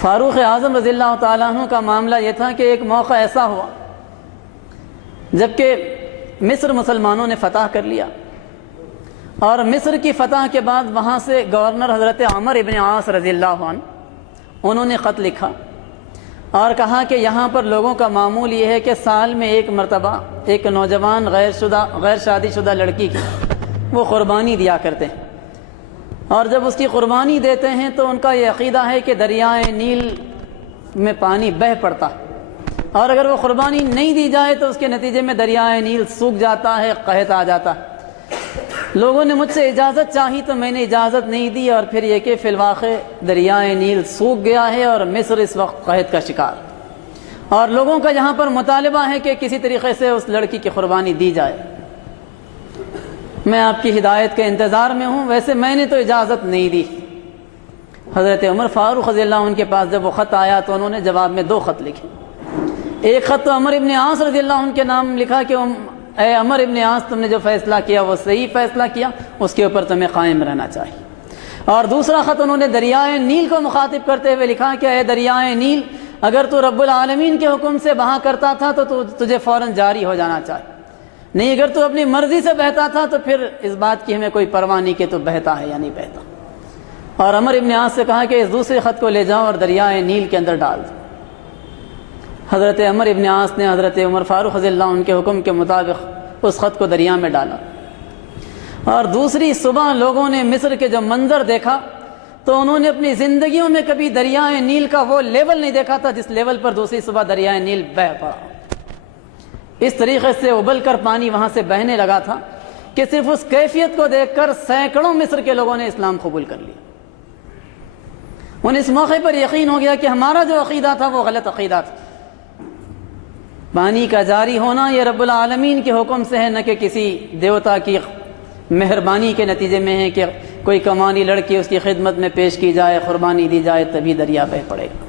فاروق اعظم رضی اللہ تعالیٰ عنہ کا معاملہ یہ تھا کہ ایک موقع ایسا ہوا جبکہ مصر مسلمانوں نے فتح کر لیا، اور مصر کی فتح کے بعد وہاں سے گورنر حضرت عمر ابن عاص رضی اللہ عنہ انہوں نے خط لکھا اور کہا کہ یہاں پر لوگوں کا معمول یہ ہے کہ سال میں ایک مرتبہ ایک نوجوان غیر شادی شدہ لڑکی کی وہ قربانی دیا کرتے ہیں، اور جب اس کی قربانی دیتے ہیں تو ان کا یہ عقیدہ ہے کہ دریائے نیل میں پانی بہہ پڑتا ہے، اور اگر وہ قربانی نہیں دی جائے تو اس کے نتیجے میں دریائے نیل سوکھ جاتا ہے، قحط آ جاتا ہے۔ لوگوں نے مجھ سے اجازت چاہی تو میں نے اجازت نہیں دی، اور پھر یہ کہ فی الواقع دریائے نیل سوکھ گیا ہے اور مصر اس وقت قحط کا شکار، اور لوگوں کا یہاں پر مطالبہ ہے کہ کسی طریقے سے اس لڑکی کی قربانی دی جائے۔ میں آپ کی ہدایت کے انتظار میں ہوں، ویسے میں نے تو اجازت نہیں دی۔ حضرت عمر فاروق رضی اللہ عنہ کے پاس جب وہ خط آیا تو انہوں نے جواب میں 2 خط لکھے۔ ایک خط تو عمر ابن عاص رضی اللہ عنہ کے نام لکھا کہ اے عمر ابن عاص، تم نے جو فیصلہ کیا وہ صحیح فیصلہ کیا، اس کے اوپر تمہیں قائم رہنا چاہیے۔ اور دوسرا خط انہوں نے دریائے نیل کو مخاطب کرتے ہوئے لکھا کہ اے دریائے نیل، اگر تو رب العالمین کے حکم سے بہا کرتا تھا تو تجھے فوراً جاری ہو جانا چاہیے، نہیں اگر تو اپنی مرضی سے بہتا تھا تو پھر اس بات کی ہمیں کوئی پرواہ نہیں کہ تو بہتا ہے یا نہیں بہتا۔ اور عمر ابن عاص سے کہا کہ اس دوسرے خط کو لے جاؤ اور دریائے نیل کے اندر ڈال دو۔ حضرت عمر ابن عاص نے حضرت عمر فاروق رضی اللہ عنہ کے حکم کے مطابق اس خط کو دریا میں ڈالا، اور دوسری صبح لوگوں نے مصر کے جو منظر دیکھا تو انہوں نے اپنی زندگیوں میں کبھی دریائے نیل کا وہ لیول نہیں دیکھا تھا جس لیول پر دوسری صبح دریائے نیل بہہ پڑا۔ اس طریقے سے ابل کر پانی وہاں سے بہنے لگا تھا کہ صرف اس کیفیت کو دیکھ کر سینکڑوں مصر کے لوگوں نے اسلام قبول کر لیا۔ انہیں اس موقع پر یقین ہو گیا کہ ہمارا جو عقیدہ تھا وہ غلط عقیدہ تھا۔ پانی کا جاری ہونا یہ رب العالمین کے حکم سے ہے، نہ کہ کسی دیوتا کی مہربانی کے نتیجے میں ہے کہ کوئی کمانی لڑکی اس کی خدمت میں پیش کی جائے، قربانی دی جائے تبھی دریا بہہ پڑے گا۔